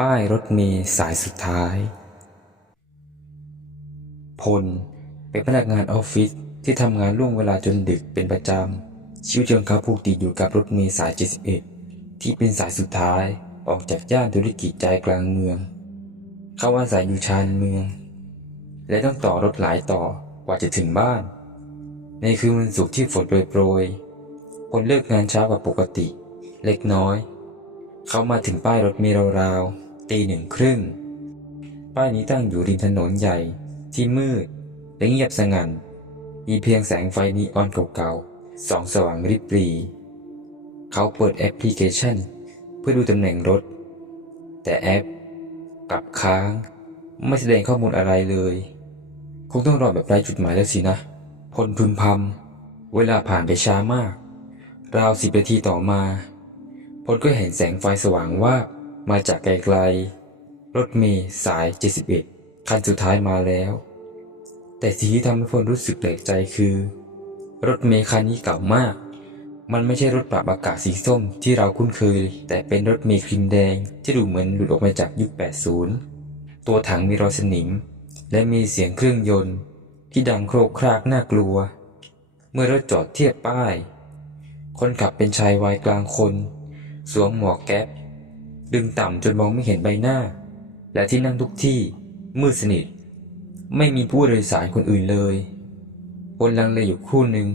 ป้ายรถเมล์สายสุดท้าย พลเป็นพนักงานออฟฟิศที่ทำงานล่วงเวลาจนดึกเป็นประจำชีวิตของเขาผูกติดอยู่กับรถเมล์สาย 71 ที่เป็นสายสุดท้ายออกจากย่านธุรกิจใจกลางเมือง เขาอาศัยอยู่ชานเมือง และต้องต่อรถหลายต่อกว่าจะถึงบ้าน ในคืนวันศุกร์ที่ฝนโปรยๆพลเลิกงานเช้ากว่าปกติ เล็กน้อย เขามาถึงป้ายรถเมล์ราวๆ ตีหนึ่งครึ่ง ป้ายนี้ตั้งอยู่ริมถนนใหญ่ ที่มืดและเงียบสงัน มีเพียงแสงไฟนีออนเก่าๆสองสว่างริบหรี เขาเปิดแอปพลิเคชัน เพื่อดูตำแหน่งรถ แต่แอปกลับค้าง ไม่แสดงข้อมูลอะไรเลย คงต้องรอแบบไร้จุดหมายแล้วสินะพลพึมพำเวลาผ่านไปช้ามาก ราวสิบนาทีต่อมาพลก็เห็นแสงไฟสว่างว่าบ มาจากไกลๆ รถเมล์สาย 71 คันสุดท้ายมาแล้ว แต่สิ่งที่ทำให้พลรู้สึกแปลกใจคือ รถเมล์คันนี้เก่ามาก มันไม่ใช่รถปรับอากาศสีส้มที่เราคุ้นเคย แต่เป็นรถเมล์ครีมแดงที่ดูเหมือนหลุดออกมาจากยุค 80 ตัวถังมีรอยสนิม และมีเสียงเครื่องยนต์ ที่ดังโครกครากน่ากลัว เมื่อรถจอดเทียบป้าย คนขับเป็นชายวัยกลางคน สวมหมวกแก๊ป ดึงต่ำจนมองไม่เห็นใบหน้า และที่นั่งทุกที่ มืดสนิท ไม่มีผู้โดยสารคนอื่นเลยพลลังเลอยู่คู่หนึ่ง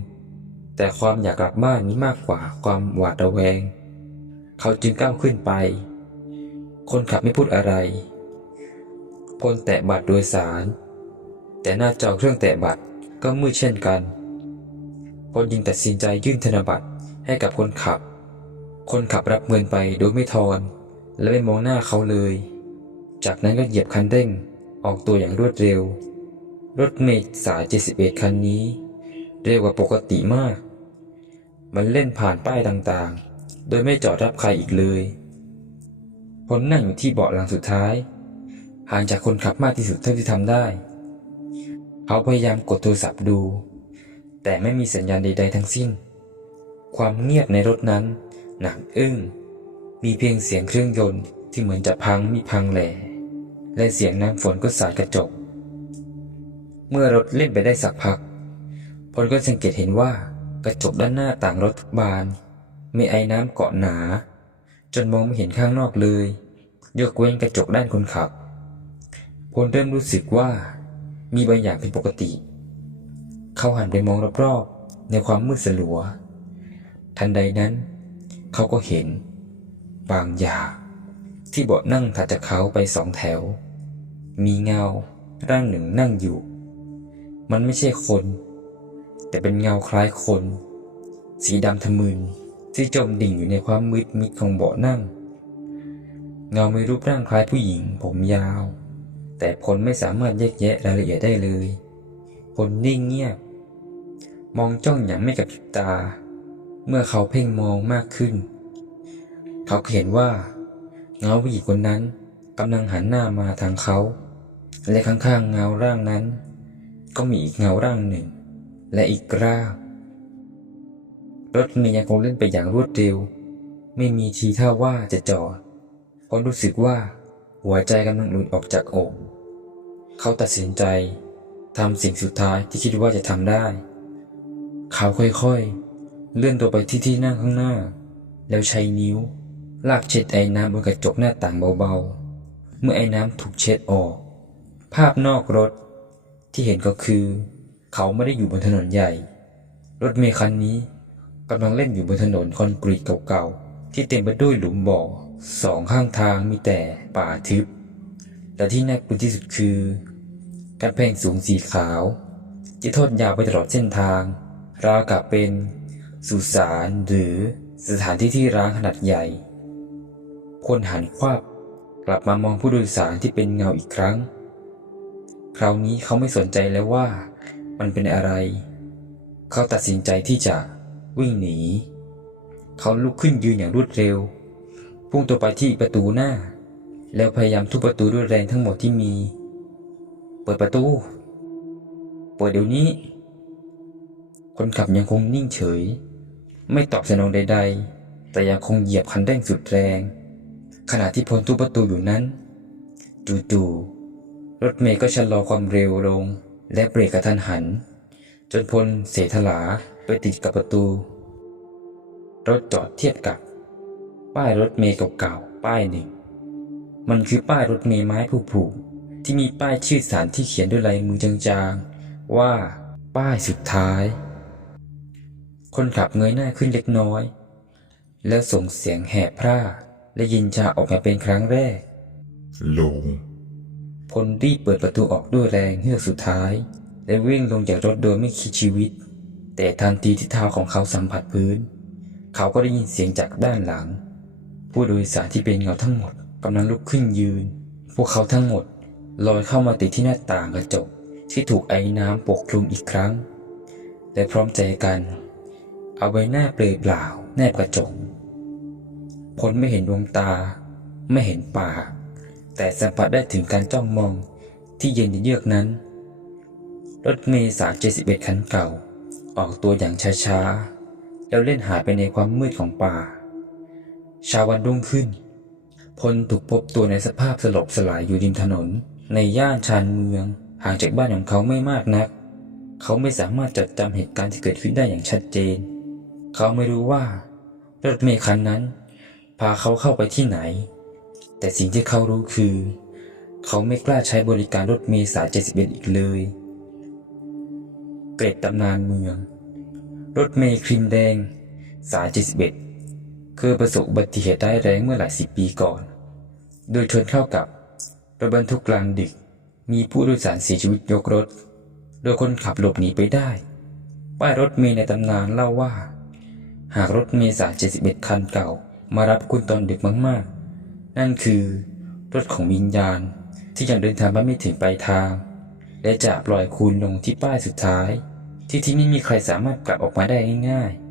แต่ความอยากกลับบ้านนี้มากกว่าความหวาดระแวง เขาจึงก้าวขึ้นไป คนขับไม่พูดอะไร พลแตะบัตรโดยสาร แต่หน้าจอเครื่องแตะบัตรก็มืดเช่นกันพลจึงตัดสินใจยื่นธนบัตรให้กับคนขับ คนขับรับเงินไปโดยไม่ทอน และไม่มองหน้าเขาเลย จากนั้นก็เหยียบคันเร่งออกตัวอย่างรวดเร็ว รถเมล์สาย 71 คันนี้ เร็วกว่าปกติมาก มันเล่นผ่านป้ายต่างๆ โดยไม่จอดรับใครอีกเลยพลนั่งอยู่ที่เบาะหลังสุดท้าย ห่างจากคนขับมากที่สุดเท่าที่ทำได้ เขาพยายามกดโทรศัพท์ดู แต่ไม่มีสัญญาณใด ๆ ทั้งสิ้น ความเงียบในรถนั้น หนักอึ้ง มีเพียงเสียงเครื่องยนต์ที่เหมือนจะพังมีพังแหล่และเสียงน้ำฝนก็สาดกระจก เมื่อรถเล่นไปได้สักพักพลก็สังเกตเห็นว่ากระจกด้านหน้าต่างรถทุกบาน มีไอ้น้ำเกาะหนา จนมองไม่เห็นข้างนอกเลย ยกเว้นกระจกด้านคนขับพลเริ่มรู้สึกว่า มีบางอย่างผิดปกติ เขาหันไปมองรอบๆในความมืดสลัว ทันใดนั้น เขาก็เห็น บางอย่างที่เบาะนั่งถัดจากเขาไปสองแถว มีเงาร่างหนึ่งนั่งอยู่ มันไม่ใช่คน แต่เป็นเงาคล้ายคน สีดำทะมึนที่จมดิ่งอยู่ในความมืดมิดของเบาะนั่ง เงามีรูปร่างคล้ายผู้หญิงผมยาว แต่พลไม่สามารถแยกแยะรายละเอียดได้เลยพลนิ่งเงียบมองจ้องอย่างไม่กระพริบตา เมื่อเขาเพ่งมองมากขึ้น เขาเห็นว่า เงาผู้หญิงคนนั้นกำลังหันหน้ามาทางเขา และข้างๆเงาร่างนั้น ก็มีอีกเงาร่างหนึ่ง และอีกร่างรถเมย์ยังคงเล่นไปอย่างรวดเร็ว ไม่มีทีท่าว่าจะจอดเพราะรู้สึกว่าหัวใจกำลังหลุดออกจากอก เขาตัดสินใจทำสิ่งสุดท้ายที่คิดว่าจะทำได้ เขาค่อยๆ เลื่อนตัวไปที่ที่นั่งข้างหน้า แล้วใช้นิ้ว ลากเช็ดไอ้น้ำบนกระจกหน้าต่างเบาๆ เมื่อไอ้น้ำถูกเช็ดออก ภาพนอกรถที่เห็นก็คือ เขาไม่ได้อยู่บนถนนใหญ่ รถเมล์คันนี้กำลังเล่นอยู่บนถนนคอนกรีตเก่าๆ ที่เต็มไปด้วยหลุมบ่อสองข้างทางมีแต่ป่าทึบ แต่ที่น่ากลัวที่สุดคือการแพงสูงสีขาวที่ทอดยาวไปตลอดเส้นทาง ราวกับเป็นสุสานหรือสถานที่ที่ร้างขนาดใหญ่ คนหันควับกลับมามองผู้โดยสารที่เป็นเงาอีกครั้ง คราวนี้เขาไม่สนใจแล้วว่า มันเป็นอะไร เขาตัดสินใจที่จะวิ่งหนี เขาลุกขึ้นยืนอย่างรวดเร็ว พุ่งตัวไปที่ประตูหน้า แล้วพยายามทุบประตูด้วยแรงทั้งหมดที่มี เปิดประตู เปิดเดี๋ยวนี้ คนขับยังคงนิ่งเฉย ไม่ตอบสนองใด ๆ แต่ยังคงเหยียบคันเร่งสุดแรง ขณะที่พลทุบประตูอยู่นั้นจู่ๆรถเมย์ก็ชะลอความเร็วลง และเบรกกระทันหัน จนพลเสถลาไปติดกับประตู รถจอดเทียบกับ ป้ายรถเมย์เก่าๆป้ายหนึ่ง มันคือป้ายรถเมล์ไม้ผุๆที่มีป้ายชื่อสถานที่เขียนด้วยลายมือจางๆ ว่าป้ายสุดท้าย คนขับเงยหน้าขึ้นเล็กน้อย แล้วส่งเสียงแหบพร่า และยินชาออกมาเป็นครั้งแรกลงพลรีบเปิดประตูออกด้วยแรงเฮือกสุดท้าย และวิ่งลงจากรถโดยไม่คิดชีวิต แต่ทันทีที่เท้าของเขาสัมผัสพื้น เขาก็ได้ยินเสียงจากด้านหลัง ผู้โดยสารที่เป็นเงาทั้งหมดกำลังลุกขึ้นยืน พวกเขาทั้งหมดลอยเข้ามาติดที่หน้าต่างกระจกที่ถูกไอ้น้ำปกคลุมอีกครั้ง และพร้อมใจกัน เอาใบหน้าเปลือยเปล่าแนบกระจก พลไม่เห็นดวงตา ไม่เห็นปาก แต่สัมผัสได้ถึงการจ้องมองที่เย็นเยือกนั้น รถเมล์สาย71คันเก่า ออกตัวอย่างช้าๆ แล้วเล่นหายไปในความมืดของป่าเช้าวันรุ่งขึ้น พลถูกพบตัวในสภาพสลบสลายอยู่ริมถนน ในย่านชานเมือง ห่างจากบ้านของเขาไม่มากนัก เขาไม่สามารถจดจำเหตุการณ์ที่เกิดขึ้นได้อย่างชัดเจน เขาไม่รู้ว่ารถเมล์คันนั้น พาเขาเข้าไปที่ไหน แต่สิ่งที่เขารู้คือ เขาไม่กล้าใช้บริการรถเมล์สาย71 อีกเลย เกร็ดตำนานเมือง รถเมล์ครีมแดง สาย71เคยประสบอุบัติเหตุร้แรงเมื่อหลายสิบปีก่อน โดยชนเข้ากับรถบรรทุกกลางดึก มีผู้โดยสารเสียชีวิตยกรถ โดยคนขับหลบหนีไปได้ ป้ายรถเมล์ในตำนานเล่าว่า หากรถเมล์สาย71 คันเก่า มารับคุณตอนดึกมากๆ นั่นคือรถของวิญญาณที่ยังเดินทางมาไม่ถึงปลายทาง และจะปล่อยคุณลงที่ป้ายสุดท้าย ที่ที่ไม่มีใครสามารถกลับออกมาได้ง่ายๆ